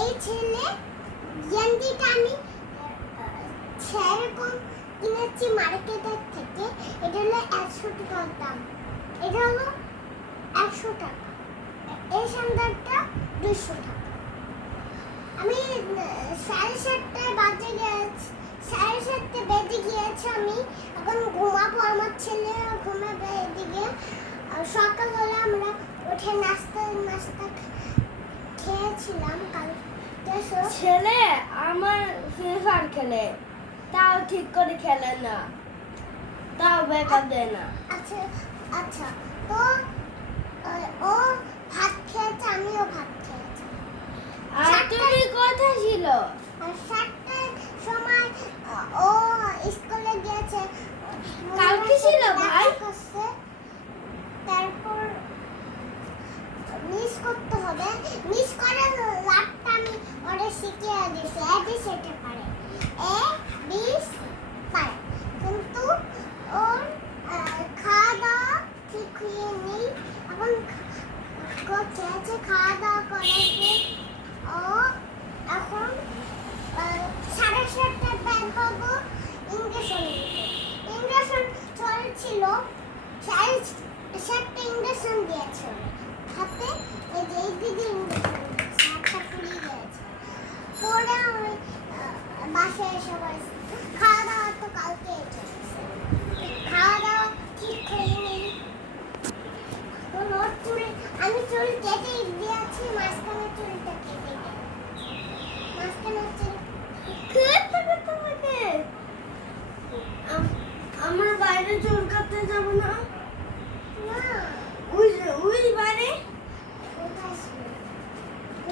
এই ছেলে গেঞ্জিটা আমি সেরকম কিনেছি মার্কেটের থেকে। এটা হলো 100 টাকার দাম। এটা হলো 100 টাকা। এই স্যান্ডেলটা 200 টাকা। আমি 7:30 বাজে গেছে, 7:30 বেজে গিয়েছে। আমি এখন ঘুমাবো, আমার ছেলে ঘুমাবে এদিকে। সকালবেলা আমরা উঠে নাস্তা খেয়েছিলাম। ছেলে আমার ফ্রি ফায়ার খেলে, তাও ঠিক করে খেলে না, তাও বেকার দেয় না। আচ্ছা আচ্ছা, তো ও ভাত খেয়েছে, আমিও ভাত খেয়েছি। আর তুমি কোথায় ছিল? আর 7টার সময় ও স্কুলে গিয়েছে। কালকে ছিল ভাই? তারপর মিস করতে হবে। মিস করার লাভটা আমি ওরে শিখিয়ে দিয়েছি। এবিসিডি পারে, এ বি সি পারে, কিন্তু ওর খাওয়া দাওয়া ঠিক হয়ে নেই। এখন খেয়েছে, খাওয়া দাওয়া করেছে। ও এখন 7:30 বের হবো ইঞ্জেকশন দিতে। ইঞ্জেকশন চলছিল, 7:30 ইঞ্জেকশন দিয়েছে হাতে। এই যে এই দিদি ইঞ্জেকশন দিয়েছে, হাতটা ফুলে গিয়েছে। পরে আমি বাসায় এসে বলেছি খাওয়া দাওয়া তো কালকে চলেছে, খাওয়া দাওয়া ঠিক হয়নি। আমি চুল কেটে দিয়েছি, মাঝখানে চুল